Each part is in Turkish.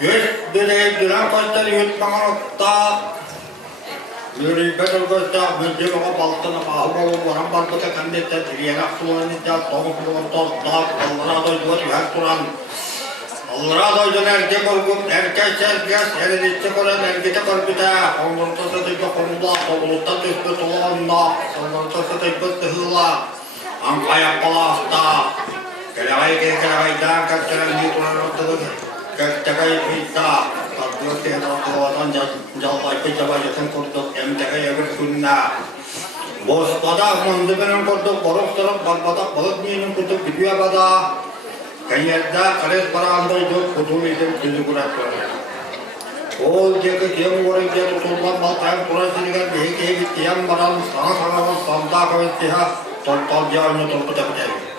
Yüz bir dülen koştar yutmağın okta. Yürü bedel koştar müdür oğa baltına bağlı olup varan bardıka kandette diriyene aksulanınca soğuk buluntu dağ Allah'a doyduğu yer duran. Allah'a doyduğun erkek olgup erkek sergez eridikçe koran erkete korkute. Onurtası tıkı konuda toplulukta tüspü tuğunda. Onurtası tıkı tıhıla. Angka yapala hasta. Kelagay-kelagaydan kaçaran hituran ortalık. Kekcakay pita. Kadıyor tiyatrok kawatan jalpay pijabay yakın kurduk. Emcakay evir sunna. Bospada mandıbenin kurduk. Boruk sarıp barbadak balık miyinin kurduk. Gidiyor bada. Kanyarda kares para andaydı. Kudun idim tüzü kurakları. Ol jeki kiyam goreng jeki tutulman balkayam kurasiligan bihiki gittiyam baran sana sanawan santa kawettiha. Tol jauhnya tol pecah-pecah.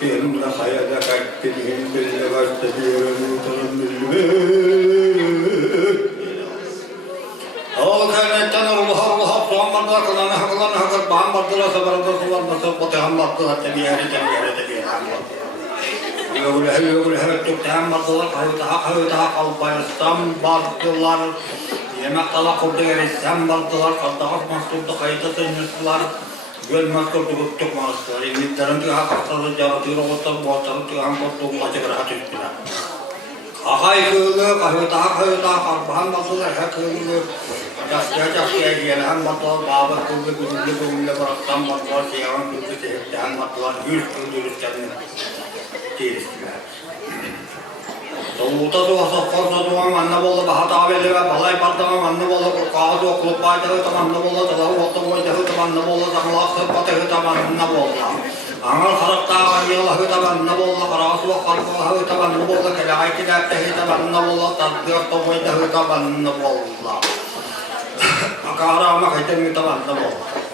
Kendi hayata kalpinin belli başta diyelim tanımlı. O cennetten Allah Muhammed'e kılan hakkı Muhammed'e sabrında suvarda Muhammed'e tabi yeri يقول هل تتعمد قوتها قلبا استنبطlar yemek talakul değeri istembardlar kadar mahsulda kayıta tınıslar görmez kurtulup tutmazlar imitlerin ki hakikaten cevapları olsa bu atarı ki hangi açık rahat ettiler kahaylığı kahıta karbahan baktılar haklığı Jasya gelen batlar baba kullu bıraktan batlar siyan kullu sehten batlar yüz kullu Tiristiler. Soğuta duası korsa duan anna bolla bahat aveli ve balay partamam anna bolla kağıt okulup baydağı tam anna bolla dalavı otu boydağı tam anna bolla tamlaq sırpatığı tam anna bolla. Angal karaktağı anyalahu tam anna bolla karası ve karpılahu tam anna bolla kelay kidaptehi tam anna bolla taddiyak to boydağı tam anna bolla. Akara ama kaytemi tam anna bolla.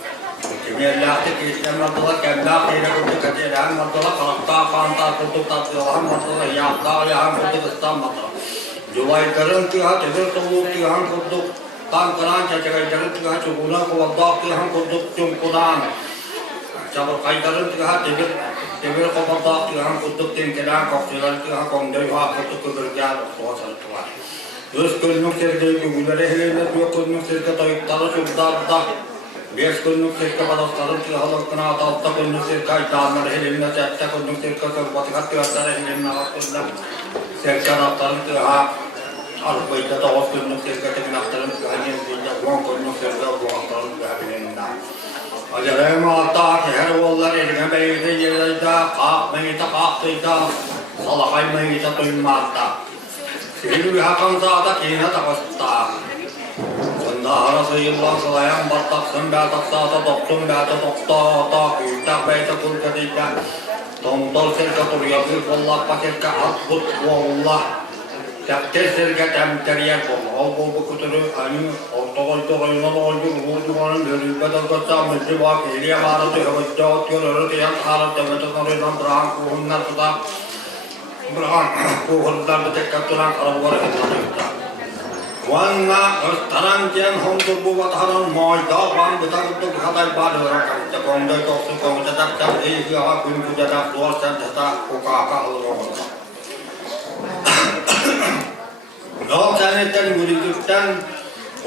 Kemerlerde geçen maddeler kemler kıyla kutu kaçırhan maddeler karakta fanta kutu tatlıhan maddeler yağda yahan kutu kıstan maddeler Julayların tüha tezir tolu tühan kutu tankaran çeçekayların tüha çubuğuna kuvadda tühan kutu çumkudan Çabır kayların tüha tezir kuvadda tühan kutu tinkilen kokçular tüha kondayha kutu kıvırgar soğasarıtılar Öz kölünün sergeyi gügüleri heleyler yok kölünün serge tayıkları çubdarda Beş günlük sirke badastarın ki halkına ataltta günlük sirke aytağınlar helimine çette günlük sirke kırbatıkat kıyatları helimine hakkında sirke adaptarın ki alıp bayda da os günlük sirke tekin aktarın ki halim zilde buğan günlük sirke buğan aktarın ki habilinna Acarayım hatta ki her oğullar eline beyde yerleyde kalkmayıda kalktıyda salakaymayıda duymakta Sihir bir hakan sağda kine takısta Arası yıllar sılayan battaksın be taksata doksun be tokta küytak be takul kadıyla Tomtol sirke turya bir bolla pakirke akbut bolla Tekter sirke temteriyer bolla bu kuturu hani ortakoyta koyunan oldu ruhucuğunun bölübe dalgısa müzli bak iliye varıdı hıvıcca otyor örütü yan harap demetin oruyla bırakan kuhunlar tuta Bırakan kuhunlar tek tutan karabuları hıtlanıyla Wanna tarantian hontur buat haran moida wan betar untuk hatai pada orang kerja kongda itu kong tetap tetap ini apa pun sudah dah luar dan tetap buka kalau Nok sanitan guritan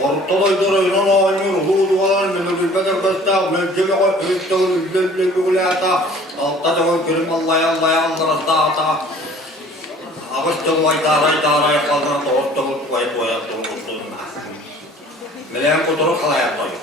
ortodoy doroynon oynuyor hudualan menurut betar betar menjadi itu lebih gulata alta jangan kirim Allah rasta Ağustos ayları kaldıran doğru boya Meleğin kuturu kalaya koyuyor.